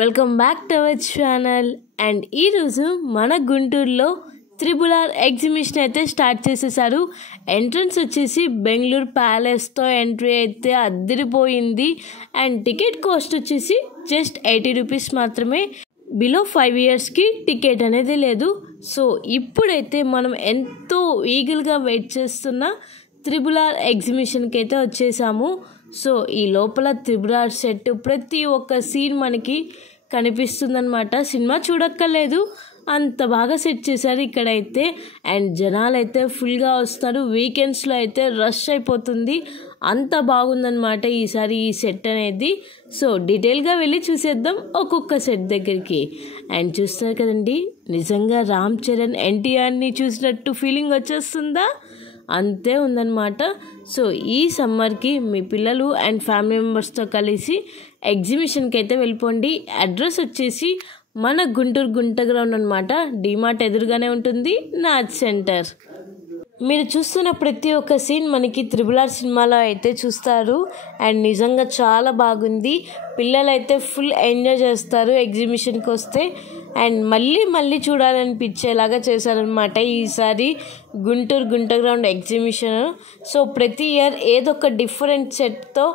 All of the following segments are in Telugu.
Welcome back to our channel. And ఈరోజు మన గుంటూరులో త్రిబుల్ ఆర్ ఎగ్జిబిషన్ అయితే స్టార్ట్ చేసేసారు. ఎంట్రన్స్ వచ్చేసి బెంగళూరు ప్యాలెస్తో ఎంట్రీ అయితే అద్దరిపోయింది. అండ్ టికెట్ కాస్ట్ వచ్చేసి జస్ట్ 80 రూపీస్ మాత్రమే. బిలో 5 ఇయర్స్కి టికెట్ అనేది లేదు. సో ఇప్పుడైతే మనం ఎంతో ఈగల్గా వెయిట్ చేస్తున్న త్రిబుల్ ఆర్ ఎగ్జిబిషన్కి అయితే వచ్చేసాము. సో ఈ లోపల త్రిబుల్ ఆర్ సెట్ ప్రతి ఒక్క సీన్ మనకి కనిపిస్తుందన్నమాట. సినిమా చూడక్కర్లేదు, అంత బాగా సెట్ చేశారు ఇక్కడైతే. అండ్ జనాలు అయితే ఫుల్గా వస్తారు. వీకెండ్స్లో అయితే రష్ అయిపోతుంది, అంత బాగుందన్నమాట ఈసారి ఈ సెట్ అనేది. సో డీటెయిల్గా వెళ్ళి చూసేద్దాం ఒక్కొక్క సెట్ దగ్గరికి. అండ్ చూస్తారు కదండి, నిజంగా రామ్ చరణ్ ఎన్టీఆర్ని చూసినట్టు ఫీలింగ్ వచ్చేస్తుందా? అంతే ఉందన్నమాట. సో ఈ సమ్మర్కి మీ పిల్లలు అండ్ ఫ్యామిలీ మెంబర్స్తో కలిసి ఎగ్జిబిషన్కి అయితే వెళ్ళిపోండి. అడ్రస్ వచ్చేసి మన గుంట గ్రౌండ్ అనమాట. డిమార్ట్ ఎదురుగానే ఉంటుంది, నాచ్ సెంటర్. మీరు చూస్తున్న ప్రతి ఒక్క సీన్ మనకి త్రిబుల్ ఆర్ సినిమాలో అయితే చూస్తారు. అండ్ నిజంగా చాలా బాగుంది. పిల్లలు అయితే ఫుల్ ఎంజాయ్ చేస్తారు ఎగ్జిబిషన్కి వస్తే. అండ్ మళ్ళీ చూడాలనిపించేలాగా చేశారనమాట ఈసారి గుంట గ్రౌండ్ ఎగ్జిబిషన్. సో ప్రతి ఇయర్ ఏదో ఒక డిఫరెంట్ సెట్తో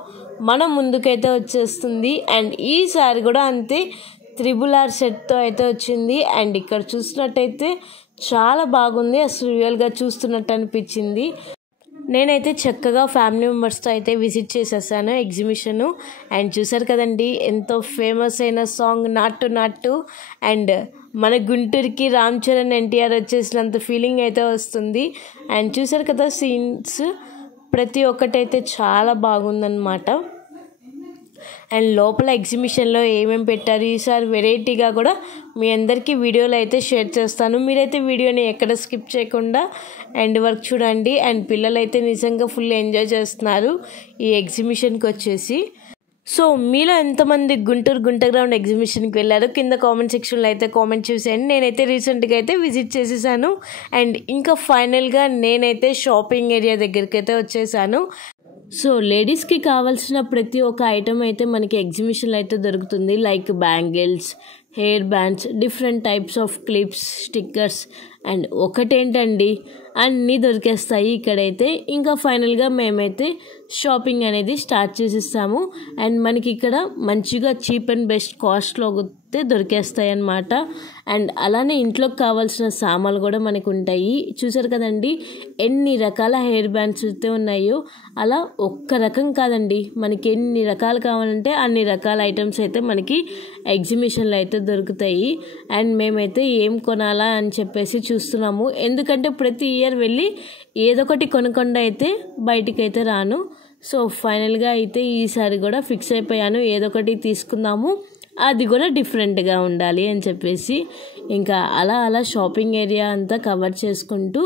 మనం ముందుకైతే వచ్చేస్తుంది. అండ్ ఈసారి కూడా అంతే, త్రిబుల్ ఆర్ సెట్తో అయితే వచ్చింది. అండ్ ఇక్కడ చూసినట్టయితే చాలా బాగుంది, అసలు రియల్గా చూస్తున్నట్టు అనిపించింది. నేనైతే చక్కగా ఫ్యామిలీ మెంబర్స్తో అయితే విజిట్ చేసేసాను ఎగ్జిబిషను. అండ్ చూసారు కదండి, ఎంతో ఫేమస్ అయిన సాంగ్ నాటు. అండ్ మన గుంటూరుకి రామ్ చరణ్ ఎన్టీఆర్ వచ్చేసినంత ఫీలింగ్ అయితే వస్తుంది. అండ్ చూసారు కదా సీన్స్, ప్రతి ఒక్కటైతే చాలా బాగుందన్నమాట. అండ్ లోపల ఎగ్జిబిషన్లో ఏమేమి పెట్టారు ఈసారి వెరైటీగా కూడా మీ అందరికీ వీడియోలో అయితే షేర్ చేస్తాను. మీరైతే వీడియోని ఎక్కడ స్కిప్ చేయకుండా ఎండ్ వరకు చూడండి. అండ్ పిల్లలు అయితే నిజంగా ఫుల్ ఎంజాయ్ చేస్తున్నారు ఈ ఎగ్జిబిషన్కి వచ్చేసి. సో మీలో ఎంతమంది గుంట గ్రౌండ్ ఎగ్జిబిషన్కి వెళ్ళారు కింద కామెంట్ సెక్షన్లో అయితే కామెంట్ చేసేయండి. నేనైతే రీసెంట్గా అయితే విజిట్ చేసేసాను. అండ్ ఇంకా ఫైనల్గా నేనైతే షాపింగ్ ఏరియా దగ్గరికి అయితే వచ్చేసాను. సో లేడీస్కి కావాల్సిన ప్రతి ఒక్క ఐటమ్ అయితే మనకి ఎగ్జిబిషన్లో అయితే దొరుకుతుంది. Like bangles, hair bands, different types of clips, stickers. And ఒకటేంటండి, అన్నీ దొరికేస్తాయి ఇక్కడైతే. ఇంకా ఫైనల్గా మేమైతే షాపింగ్ అనేది స్టార్ట్ చేసేస్తాము. అండ్ మనకి ఇక్కడ మంచిగా చీప్ అండ్ బెస్ట్ కాస్ట్లో అయితే దొరికేస్తాయి అన్నమాట. అండ్ అలానే ఇంట్లోకి కావాల్సిన సామాన్లు కూడా మనకు ఉంటాయి. చూసారు కదండి ఎన్ని రకాల హెయిర్ బ్యాండ్స్ అయితే ఉన్నాయో. అలా ఒక్క రకం కాదండి, మనకి ఎన్ని రకాలు కావాలంటే అన్ని రకాల ఐటమ్స్ అయితే మనకి ఎగ్జిబిషన్లో అయితే దొరుకుతాయి. అండ్ మేమైతే ఏం కొనాలా అని చెప్పేసి చూస్తున్నాము, ఎందుకంటే ప్రతి ఇయర్ వెళ్ళి ఏదో ఒకటి కొనకుండా అయితే బయటికి అయితే రాను. సో ఫైనల్గా అయితే ఈసారి కూడా ఫిక్స్ అయిపోయాను, ఏదో ఒకటి తీసుకుందాము, అది కూడా డిఫరెంట్గా ఉండాలి అని చెప్పేసి. ఇంకా అలా షాపింగ్ ఏరియా అంతా కవర్ చేసుకుంటూ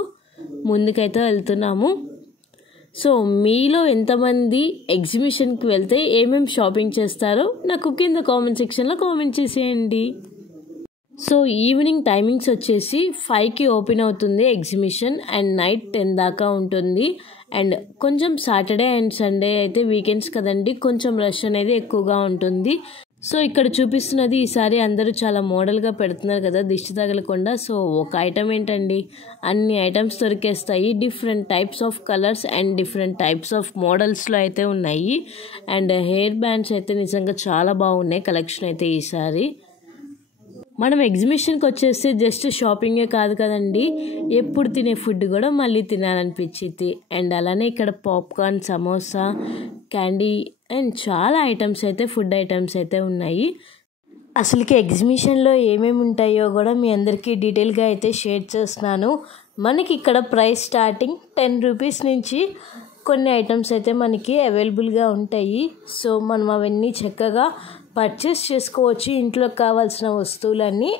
ముందుకైతే వెళ్తున్నాము. సో మీలో ఎంతమంది ఎగ్జిబిషన్కి వెళ్తే ఏమేమి షాపింగ్ చేస్తారో నాకు కింద కామెంట్ సెక్షన్లో కామెంట్ చేసేయండి. సో ఈవినింగ్ టైమింగ్స్ వచ్చేసి 5కి ఓపెన్ అవుతుంది ఎగ్జిబిషన్. అండ్ నైట్ 10 దాకా ఉంటుంది. అండ్ కొంచెం సాటర్డే అండ్ సండే అయితే వీకెండ్స్ కదండి, కొంచెం రష్ అనేది ఎక్కువగా ఉంటుంది. సో ఇక్కడ చూపిస్తున్నది ఈసారి అందరూ చాలా మోడల్గా పెడుతున్నారు కదా, దిష్టి తగలకుండా. సో ఒక ఐటమ్ ఏంటండి, అన్ని ఐటమ్స్ దొరికేస్తాయి. Different types of colours and different types of మోడల్స్లో అయితే ఉన్నాయి. అండ్ హెయిర్ బ్యాండ్స్ అయితే నిజంగా చాలా బాగున్నాయి కలెక్షన్ అయితే ఈసారి. మనం ఎగ్జిబిషన్కి వచ్చేస్తే జస్ట్ షాపింగే కాదు కదండి, ఎప్పుడు తినే ఫుడ్ కూడా మళ్ళీ తినాలనిపించింది. అండ్ అలానే ఇక్కడ పాప్కార్న్, సమోసా, క్యాండీ అండ్ చాలా ఐటమ్స్ అయితే ఫుడ్ ఐటమ్స్ అయితే ఉన్నాయి. అసలుకి ఎగ్జిబిషన్లో ఏమేమి ఉంటాయో కూడా మీ అందరికీ డీటెయిల్గా అయితే షేర్ చేస్తున్నాను. మనకి ఇక్కడ ప్రైస్ స్టార్టింగ్ 10 రూపీస్ నుంచి కొన్ని ఐటమ్స్ అయితే మనకి అవైలబుల్గా ఉంటాయి. సో మనం అవన్నీ చక్కగా పర్చేస్ చేసుకోవచ్చు, ఇంట్లోకి కావాల్సిన వస్తువులన్నీ.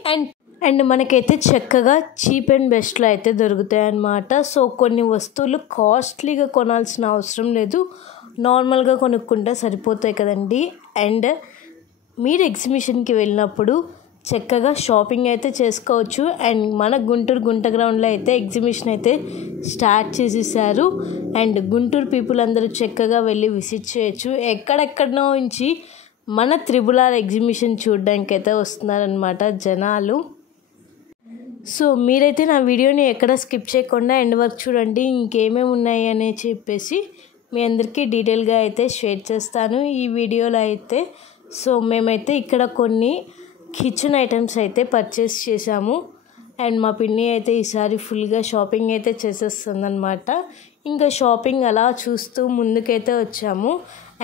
అండ్ మనకైతే చక్కగా చీప్ అండ్ బెస్ట్లో అయితే దొరుకుతాయి అన్నమాట. సో కొన్ని వస్తువులు కాస్ట్లీగా కొనాల్సిన అవసరం లేదు, నార్మల్గా కొనుక్కుంటే సరిపోతాయి కదండి. అండ్ మీరు ఎగ్జిబిషన్కి వెళ్ళినప్పుడు చక్కగా షాపింగ్ అయితే చేసుకోవచ్చు. అండ్ మన గుంట గ్రౌండ్లో అయితే ఎగ్జిబిషన్ అయితే స్టార్ట్ చేసేసారు. అండ్ గుంటూరు పీపుల్ అందరూ చక్కగా వెళ్ళి విజిట్ చేయొచ్చు. ఎక్కడెక్కడనో నుంచి మన త్రిబుల్ ఆర్ ఎగ్జిబిషన్ చూడడానికి అయితే వస్తున్నారనమాట జనాలు. సో మీరైతే నా వీడియోని ఎక్కడ స్కిప్ చేయకుండా ఎండ్ వరకు చూడండి, ఇంకేమేమి ఉన్నాయి అని చెప్పేసి మీ అందరికీ డీటెయిల్గా అయితే షేర్ చేస్తాను ఈ వీడియోలో అయితే. సో మేమైతే ఇక్కడ కొన్ని కిచెన్ ఐటమ్స్ అయితే పర్చేస్ చేసాము. అండ్ మా పిన్ని అయితే ఈసారి ఫుల్గా షాపింగ్ అయితే చేసేస్తుందన్నమాట. ఇంకా షాపింగ్ అలా చూస్తూ ముందుకైతే వచ్చాము.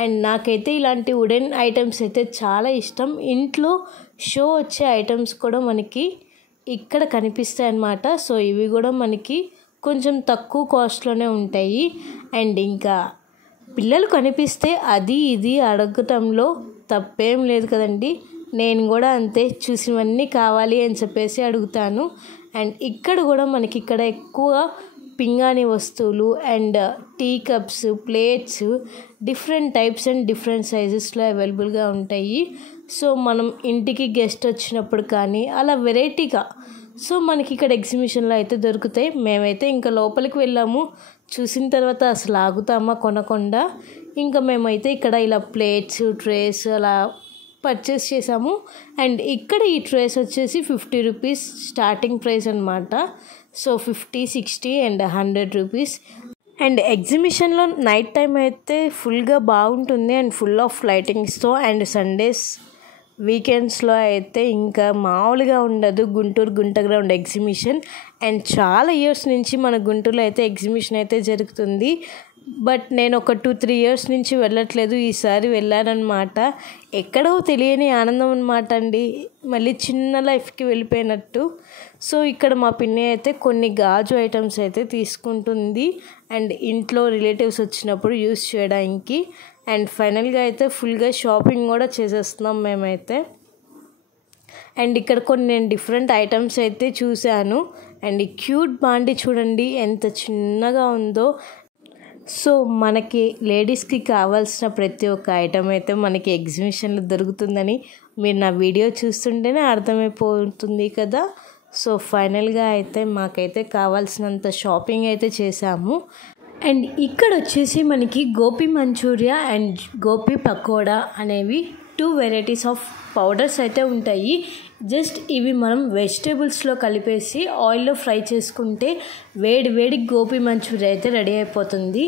అండ్ నాకైతే ఇలాంటి వుడెన్ ఐటమ్స్ అయితే చాలా ఇష్టం. ఇంట్లో షో వచ్చే ఐటమ్స్ కూడా మనకి ఇక్కడ కనిపిస్తాయి అన్నమాట. సో ఇవి కూడా మనకి కొంచెం తక్కువ కాస్ట్లోనే ఉంటాయి. అండ్ ఇంకా పిల్లలు కనిపిస్తే అది ఇది అడగటంలో తప్పేం లేదు కదండి. నేను కూడా అంతే, చూసినవన్నీ కావాలి అని చెప్పేసి అడుగుతాను. అండ్ ఇక్కడ కూడా మనకి ఇక్కడ ఎక్కువ పింగాణి వస్తువులు and tea cups, plates different types and different సైజెస్లో అవైలబుల్గా ఉంటాయి. సో మనం ఇంటికి గెస్ట్ వచ్చినప్పుడు కానీ అలా వెరైటీగా సో మనకి ఇక్కడ ఎగ్జిబిషన్లో అయితే దొరుకుతాయి. మేమైతే ఇంకా లోపలికి వెళ్ళాము. చూసిన తర్వాత అసలు ఆగుతామా కొనకుండా. ఇంకా మేమైతే ఇక్కడ ఇలా ప్లేట్స్, ట్రేస్ అలా పర్చేస్ చేసాము. అండ్ ఇక్కడ ఈ ట్రేస్ వచ్చేసి 50 రూపీస్ స్టార్టింగ్ ప్రైస్ అనమాట. So 50, 60 and 100 rupees. అండ్ ఎగ్జిబిషన్లో నైట్ టైం అయితే ఫుల్గా బాగుంటుంది అండ్ ఫుల్ ఆఫ్ లైటింగ్స్తో. అండ్ సండేస్, వీకెండ్స్లో అయితే ఇంకా మామూలుగా ఉండదు Guntur Gunta ground exhibition. And చాలా ఇయర్స్ నుంచి మన గుంటూరులో అయితే ఎగ్జిబిషన్ అయితే జరుగుతుంది. బట్ నేను ఒక 2-3 ఇయర్స్ నుంచి వెళ్ళట్లేదు. ఈసారి వెళ్ళానన్నమాట. ఎక్కడో తెలియని ఆనందం అనమాట అండి, మళ్ళీ చిన్న లైఫ్కి వెళ్ళిపోయినట్టు. సో ఇక్కడ మా పిన్ని అయితే కొన్ని గాజు ఐటమ్స్ అయితే తీసుకుంటుంది అండ్ ఇంట్లో రిలేటివ్స్ వచ్చినప్పుడు యూస్ చేయడానికి. అండ్ ఫైనల్గా అయితే ఫుల్గా షాపింగ్ కూడా చేసేస్తున్నాం మేమైతే. అండ్ ఇక్కడ కొన్ని నేను డిఫరెంట్ ఐటమ్స్ అయితే చూశాను. అండ్ ఈ క్యూట్ బాండి చూడండి ఎంత చిన్నగా ఉందో. సో మనకి లేడీస్కి కావాల్సిన ప్రతి ఒక్క ఐటమ్ అయితే మనకి ఎగ్జిబిషన్లో దొరుకుతుందని మీరు నా వీడియో చూస్తుంటేనే అర్థమైపోతుంది కదా. సో ఫైనల్గా అయితే మాకైతే కావాల్సినంత షాపింగ్ అయితే చేసాము. అండ్ ఇక్కడ వచ్చేసి మనకి గోపి మంచూరియా అండ్ గోపి పకోడా అనేవి 2 వెరైటీస్ ఆఫ్ పౌడర్స్ అయితే ఉంటాయి. జస్ట్ ఇవి మనం వెజిటేబుల్స్లో కలిపేసి ఆయిల్లో ఫ్రై చేసుకుంటే వేడి వేడి గోపి మంచూరియా అయితే రెడీ అయిపోతుంది.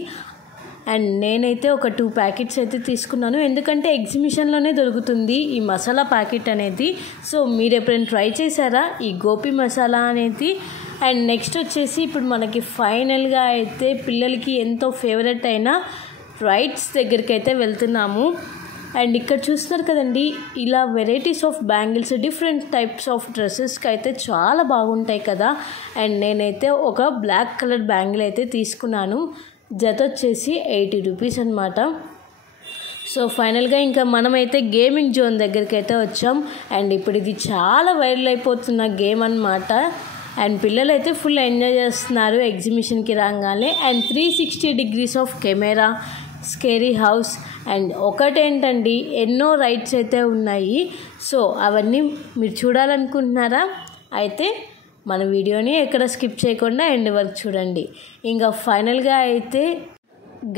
అండ్ నేనైతే ఒక 2 ప్యాకెట్స్ అయితే తీసుకున్నాను, ఎందుకంటే ఎగ్జిబిషన్లోనే దొరుకుతుంది ఈ మసాలా ప్యాకెట్ అనేది. సో మీరు ఎప్పుడైనా ట్రై చేశారా ఈ గోపి మసాలా అనేది? అండ్ నెక్స్ట్ వచ్చేసి ఇప్పుడు మనకి ఫైనల్గా అయితే పిల్లలకి ఎంతో ఫేవరెట్ అయిన రైట్స్ దగ్గరికి అయితే వెళ్తున్నాము. అండ్ ఇక్కడ చూస్తున్నారు కదండి, ఇలా varieties of bangles, different types of డ్రెస్సెస్కి అయితే చాలా బాగుంటాయి కదా. అండ్ నేనైతే ఒక బ్లాక్ కలర్ బ్యాంగిల్ అయితే తీసుకున్నాను. జత వచ్చేసి 80 రూపీస్ అనమాట. సో ఫైనల్గా ఇంకా మనమైతే గేమింగ్ జోన్ దగ్గరికి అయితే వచ్చాం. అండ్ ఇప్పుడు ఇది చాలా వైరల్ అయిపోతున్న గేమ్ అనమాట. అండ్ పిల్లలు అయితే ఫుల్ ఎంజాయ్ చేస్తున్నారు ఎగ్జిబిషన్కి రాగానే. And 360 degrees of camera, scary house and ఒకటేంటండి ఎన్నో రైడ్స్ అయితే ఉన్నాయి. సో అవన్నీ మీరు చూడాలనుకుంటున్నారా? అయితే మన వీడియోని ఎక్కడ స్కిప్ చేయకుండా ఎండ్ వరకు చూడండి. ఇంకా ఫైనల్గా అయితే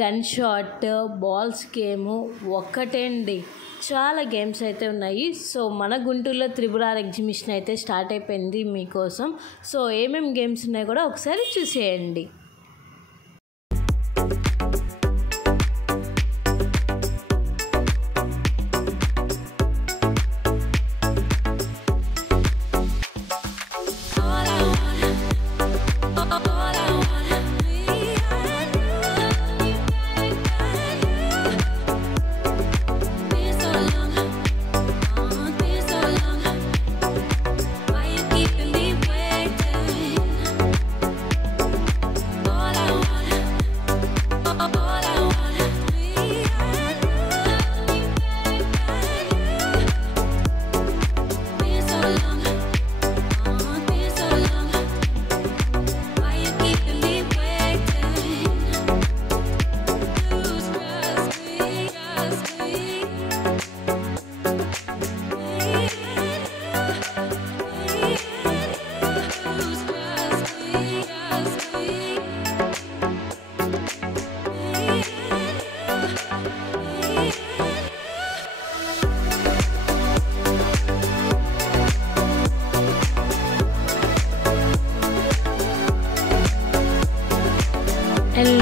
గన్ షాట్, బాల్స్ గేము ఒక్కటే అండి, చాలా గేమ్స్ అయితే ఉన్నాయి. సో మన గుంటూరులో త్రిబుల్ ఆర్ ఎగ్జిబిషన్ అయితే స్టార్ట్ అయిపోయింది మీకోసం. సో ఏమేమి గేమ్స్ ఉన్నాయో కూడా ఒకసారి చూసేయండి.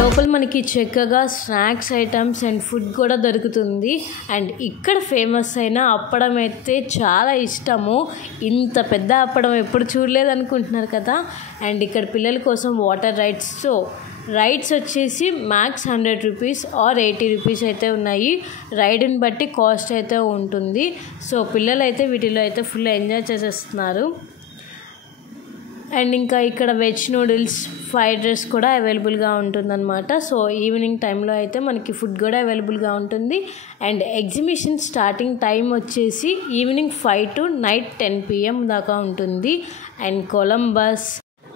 లోపల మనకి చక్కగా స్నాక్స్ ఐటమ్స్ అండ్ ఫుడ్ కూడా దొరుకుతుంది. అండ్ ఇక్కడ ఫేమస్ అయిన అప్పడం అయితే చాలా ఇష్టము. ఇంత పెద్ద అప్పడం ఎప్పుడు చూడలేదు అనుకుంటున్నారు కదా. అండ్ ఇక్కడ పిల్లల కోసం వాటర్ రైడ్స్, సో రైడ్స్ వచ్చేసి మ్యాక్స్ 100 రూపీస్ ఆర్ 80 రూపీస్ అయితే ఉన్నాయి. రైడ్ని బట్టి కాస్ట్ అయితే ఉంటుంది. సో పిల్లలు అయితే వీటిలో అయితే ఫుల్ ఎంజాయ్ చేసేస్తున్నారు. అండ్ ఇంకా ఇక్కడ వెజ్ నూడిల్స్, ఫ్రైడ్ రైస్ కూడా అవైలబుల్గా ఉంటుందన్నమాట. సో ఈవినింగ్ టైంలో అయితే మనకి ఫుడ్ కూడా అవైలబుల్గా ఉంటుంది. అండ్ ఎగ్జిబిషన్ స్టార్టింగ్ టైం వచ్చేసి ఈవినింగ్ 5 to నైట్ 10 PM దాకా ఉంటుంది. అండ్ కొలంబస్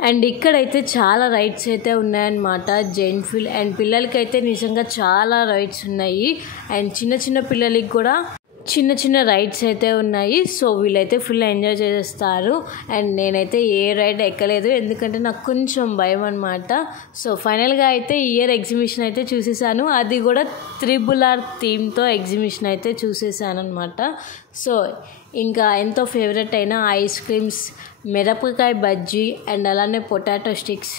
అండ్ ఇక్కడైతే చాలా రైడ్స్ అయితే ఉన్నాయన్నమాట. జైంట్ వీల్ అండ్ పిల్లలకైతే నిజంగా చాలా రైడ్స్ ఉన్నాయి. అండ్ చిన్న పిల్లలకి కూడా చిన్న రైడ్స్ అయితే ఉన్నాయి. సో వీళ్ళైతే ఫుల్ ఎంజాయ్ చేస్తారు. అండ్ నేనైతే ఏ రైడ్ ఎక్కలేదు, ఎందుకంటే నాకు కొంచెం భయం అనమాట. సో ఫైనల్గా అయితే ఇయర్ ఎగ్జిబిషన్ అయితే చూసేసాను. అది కూడా RRR థీమ్తో ఎగ్జిబిషన్ అయితే చూసేసాను అనమాట. సో ఇంకా ఎంతో ఫేవరెట్ అయిన ఐస్ క్రీమ్స్, మిరపకాయ బజ్జీ అండ్ అలానే పొటాటో స్టిక్స్,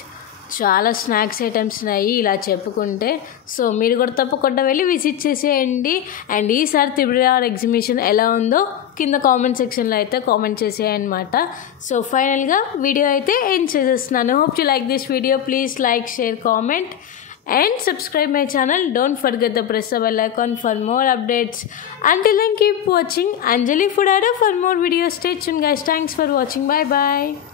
చాలా స్నాక్స్ ఐటమ్స్ ఉన్నాయి ఇలా చెప్పుకుంటే. సో మీరు కూడా తప్పకుండా వెళ్ళి విజిట్ చేసేయండి. అండ్ ఈసారి RRR ఎగ్జిబిషన్ ఎలా ఉందో కింద కామెంట్ సెక్షన్లో అయితే కామెంట్ చేసేయన్నమాట. సో ఫైనల్గా వీడియో అయితే ఎండ్ చేసేస్తున్నాను. Hope you like this video. Please like, share, comment and subscribe my channel. Don't forget to press the bell icon for more updates. Until then, keep watching Anjali Food Adda for more videos. Stay tuned guys. Thanks for watching. Bye bye.